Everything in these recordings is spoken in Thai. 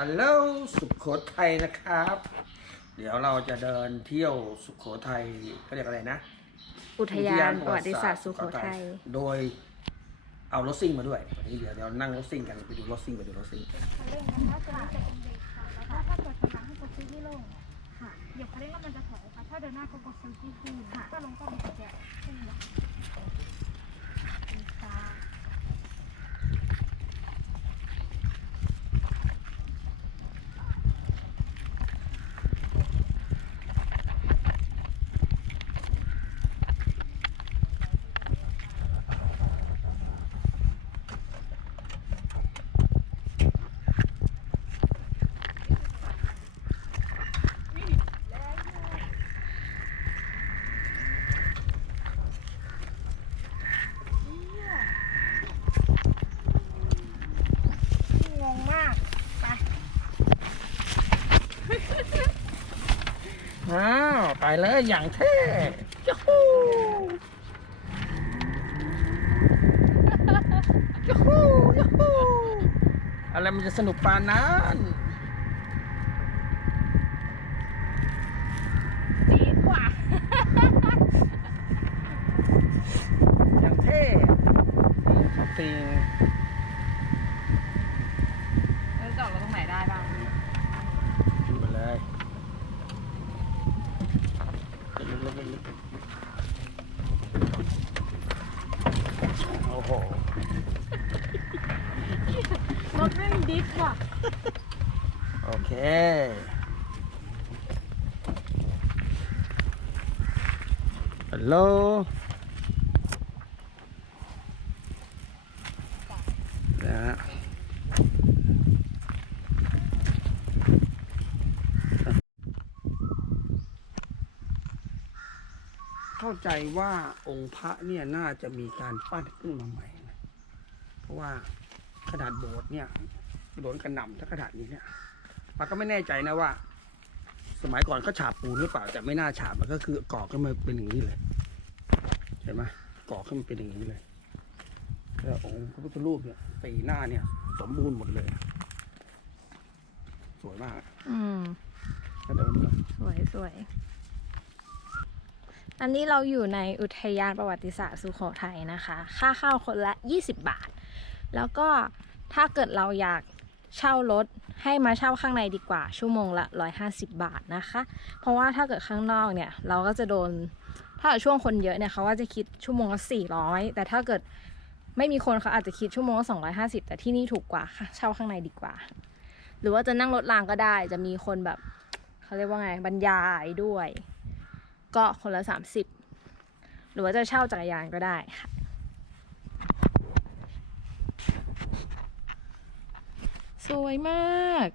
ฮัลโหลสุขโขทัยนะครับ เดี๋ยวเราจะเดินเที่ยวสุขโขทัยเขาเรียกอะไรนะ อุทยานประวัติศาสตร์สุโขทัยโดยเอารถซิ่งมาด้วยวันนี้เดี๋ยวเรานั่งรถซิ่งกันไปดูรถซิ่งไปดูรถซิ่งคันเร่งนะคะตัวนี้จะเป็นเบรกค่ะแล้วก็ถ้าเกิดกำลังให้กดซื้อที่โล่งค่ะเหยียบคันเร่งแล้วมันจะถอยค่ะถ้าเดินหน้าก็กดซื้อที่ขึ้นค่ะก็ลงก็มีกุญแจขึ้นค่ะค่ะ งงมากไป อ้าวไปเลยอย่างเท่ยูฮูยูฮูยูฮูอะไรมันจะสนุกปานนั้น จี๊ดกว่า อย่างเท่จริง แล้วจอดรถตรงไหนได้บ้าง ดูไปเลยลึกๆๆโอ้โห รถไม่มีดิสว่ะ โอเค ฮัล โหลนะฮะเข้าใจว่าองค์พระเนี่ยน่าจะมีการปั้นขึ้นมาใหม่นะเพราะว่าขนาดโบสถ์เนี่ยโดนกระหน่ำถ้าขนาดนี้เนี่ยปาก็ไม่แน่ใจนะว่า สมัยก่อนเขาฉาบปูนหรือเปล่าแต่ไม่น่าฉาบมันก็คือก่อขึ้นมาเป็นอย่างนี้เลย เห็นไหมก่อขึ้นมาเป็นอย่างนี้เลยแล้วองค์พระพุทธรูปเนี่ยปีหน้าเนี่ย สมบูรณ์หมดเลย สวยมากอืมก็เดินไปสวยสวย อันนี้เราอยู่ในอุทยานประวัติศาสตร์สุโขทัยนะคะ ค่าเข้าคนละ 20 บาท แล้วก็ถ้าเกิดเราอยากเช่ารถให้มาเช่าข้างในดีกว่าชั่วโมงละ 150 บาทนะคะ เพราะว่าถ้าเกิดข้างนอกเนี่ย เราก็จะโดน ถ้าช่วงคนเยอะเนี่ยเขาก็จะคิดชั่วโมงละ400แต่ถ้าเกิดไม่มีคนเขาอาจจะคิดชั่วโมงละ250แต่ที่นี่ถูกกว่าเช่าข้างในดีกว่า หรือว่าจะนั่งรถรางก็ได้ จะมีคนแบบเขาเรียกว่าไงบรรยายด้วย ก็คนละสามสิบหรือว่าจะเช่าจักรยานก็ได้ค่ะสวยมาก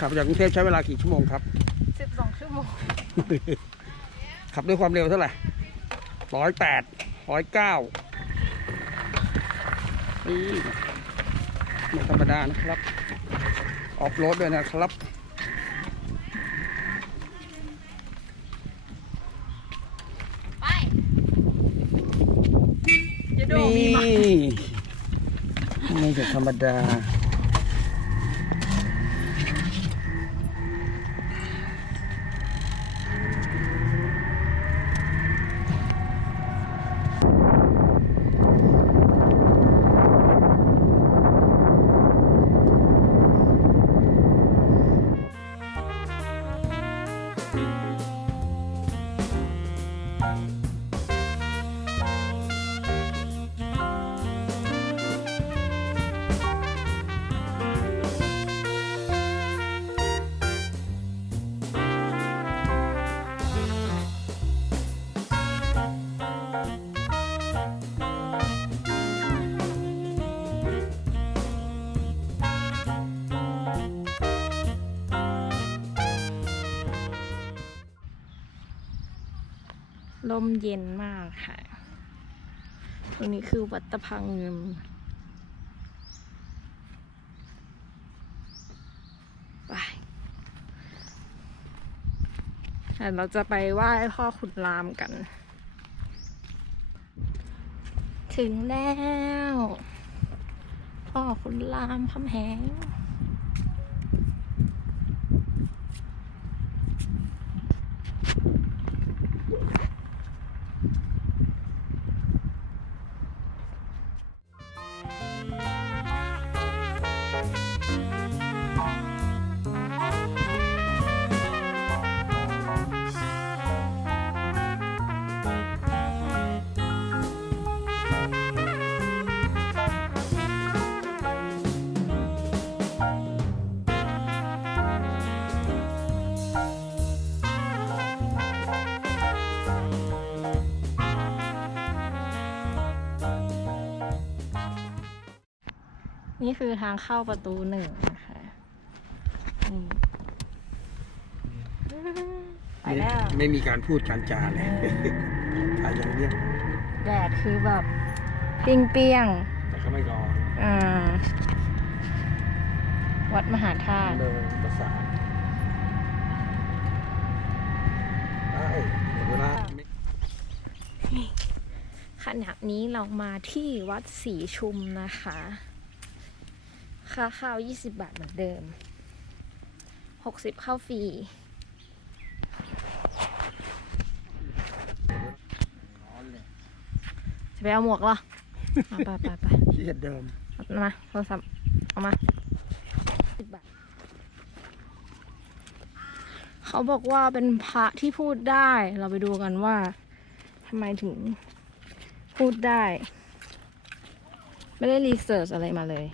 ขับจากกรุงเทพใช้เวลากี่ชั่วโมงครับ12ชั่วโมง ขับด้วยความเร็วเท่าไหร่ร้อยแปดร้อยเก้านี่ไม่ธรรมดานะครับ ออฟโรดด้วยนะครับไปนี่ไม่ใช่ธรรมดา ลมเย็นมากค่ะ ตรงนี้คือวัดตะพังเงินไปเดี๋ยวเราจะไปไหว้พ่อขุนรามกัน ถึงแล้ว พ่อขุนรามคำแหง นี่คือทางเข้าประตูหนึ่งนะคะนี่ไปแล้ว ไม่มีการพูดการจาเลยถ่ายอย่างเดียวแดดคือแบบเปรี้ยงเปียงแต่เขาไม่รอๆอ่าวัดมหาธาตุ เดินประสานได้เดี๋ยวเวลาขณะนี้เรามาที่วัดศรีชุมนะคะ ค่าข้าว 20 บาทเหมือนเดิม 60 เข้าฟรีร้อนเลยจะไปเอาหมวกเหรออะไปไปไปเครียดเดิม เอามาโทรศัพท์เอามาสิบบาท เขาบอกว่าเป็นพระที่พูดได้ เราไปดูกันว่าทำไมถึงพูดได้ ไม่ได้รีเสิร์ชอะไรมาเลย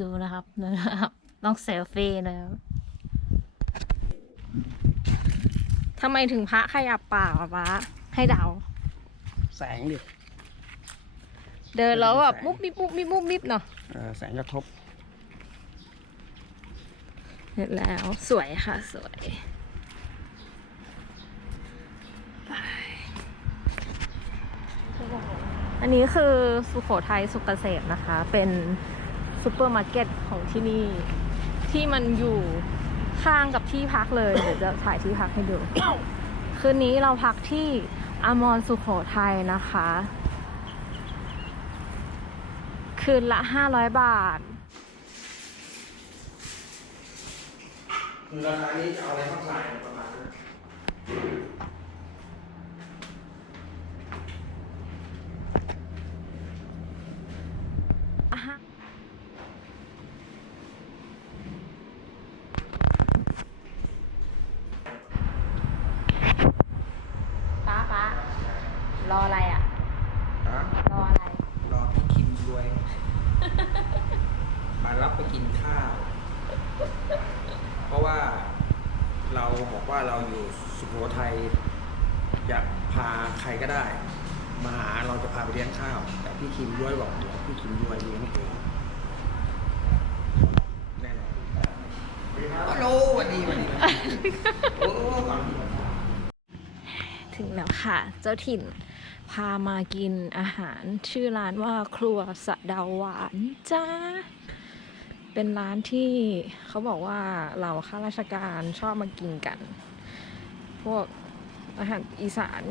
ดูนะครับนะครับ ต้องเซลฟี่นะครับทำไมถึงพระขยับปากอะปะให้เดา แสงดิ เดินแล้วแบบแสงมุบมิบมุบมิบมุบมิบเนาะเออแสงกระทบเสร็จแล้วสวยค่ะ สวยไป อันนี้คือสุโขทัยสุกเกษมนะคะ เป็นซูเปอร์มาร์เก็ตของที่นี่ ที่มันอยู่ข้างกับที่พักเลย เดี๋ยวจะถ่ายที่พักให้ดู คืนนี้เราพักที่อมรสุโขทัยนะคะ คืนละห้าร้อยบาท คือราคานี้จะเอาอะไรมาใส่ประมาณนั้น อะฮะ ไปกินข้าว เพราะว่าเราบอกว่าเราอยู่สุ โขทัยอยากพาใครก็ได้ มาหาเราจะพาไปเลี้ยงข้าว แต่พี่คิมด้วยบอกเดี๋ยวพี่คิมด้วยเลี้ยงเองแน่นอนฮัลโหลสวัสดีสวัสดีโอ้ก่อนถึงแล้วค่ะ เจ้าถิ่นพามากินอาหารชื่อร้านว่าครัวสะเดาหวานจ้า เป็นร้านที่เขาบอกว่าเราข้าราชการชอบมากินกัน พวกอาหารอีสาน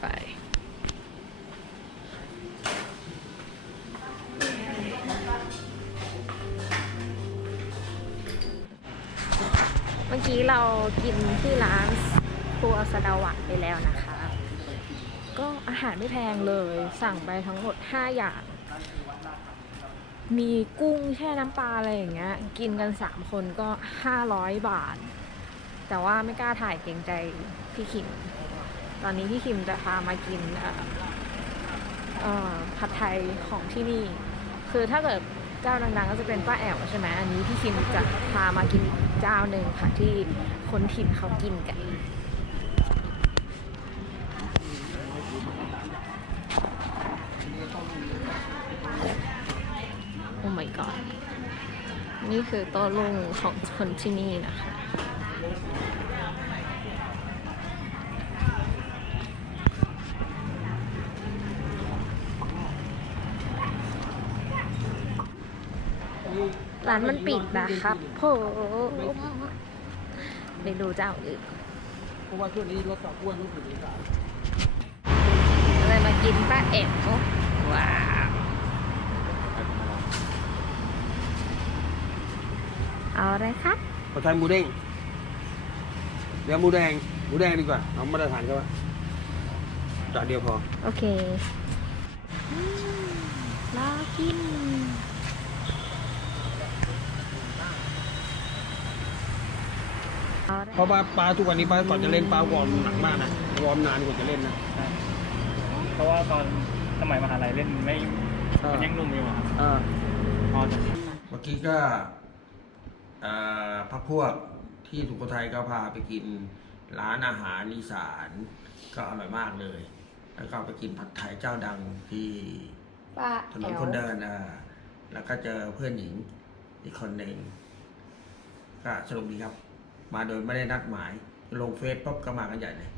ไป เมื่อกี้เรากินที่ร้านครัวสะดาวานไปแล้วนะคะ ก็อาหารไม่แพงเลยสั่งไปทั้งหมด 5 อย่าง มีกุ้งแช่น้ำปลาอะไรอย่างเงี้ย กินกัน3คนก็500บาท แต่ว่าไม่กล้าถ่ายเกรงใจพี่คิม ตอนนี้พี่คิมจะพามากินอ่อเอ่อผัดไทยของที่นี่ คือถ้าเกิดเจ้าดังๆ ก็จะเป็นป้าแอ๋วใช่ไหมอันนี้พี่คิมจะพามากินเจ้าหนึ่งค่ะที่คนถิ่นเขากินกัน โอ้ my god นี่ คือโต๊ะลุงของคนที่นี่นะคะ ร้านมันปิดนะครับผมไปดูเจ้าอื่นเพราะว่าช่วงนี้รถต่ออ้วนรู้สึกดีกว่าเลยมากินป้าเอ็มว้าว เอาอะไรครับผัดไทยหมูเด้งเดี๋ยวหมูแดงหมูแดงดีกว่าเอามาตรฐานเขาว่าจานเดียวพอโอเคอืมรอกิน เอาอะไรเพราะว่าปลาทุกวันนี้ปลาก่อนจะเล่นปลาวอร์มหนักมากนะวอร์มนานกว่าจะเล่นนะเพราะว่าตอนสมัยมหาลัยเล่นไม่มันยังหนุ่มอยู่อะครับเออพอจะ เมื่อกี้ก็เอ่อ พระพวกที่สุโขทัยก็พาไปกินร้านอาหารอีสานก็อร่อยมากเลย แล้วก็ไปกินผัดไทยเจ้าดังที่ถนนคนเดินอ่าแล้วก็เจอเพื่อนหญิงอีกคนหนึ่งก็สนุกดีครับ มาโดยไม่ได้นัดหมาย ลงเฟซปุ๊บก็มากันใหญ่เลย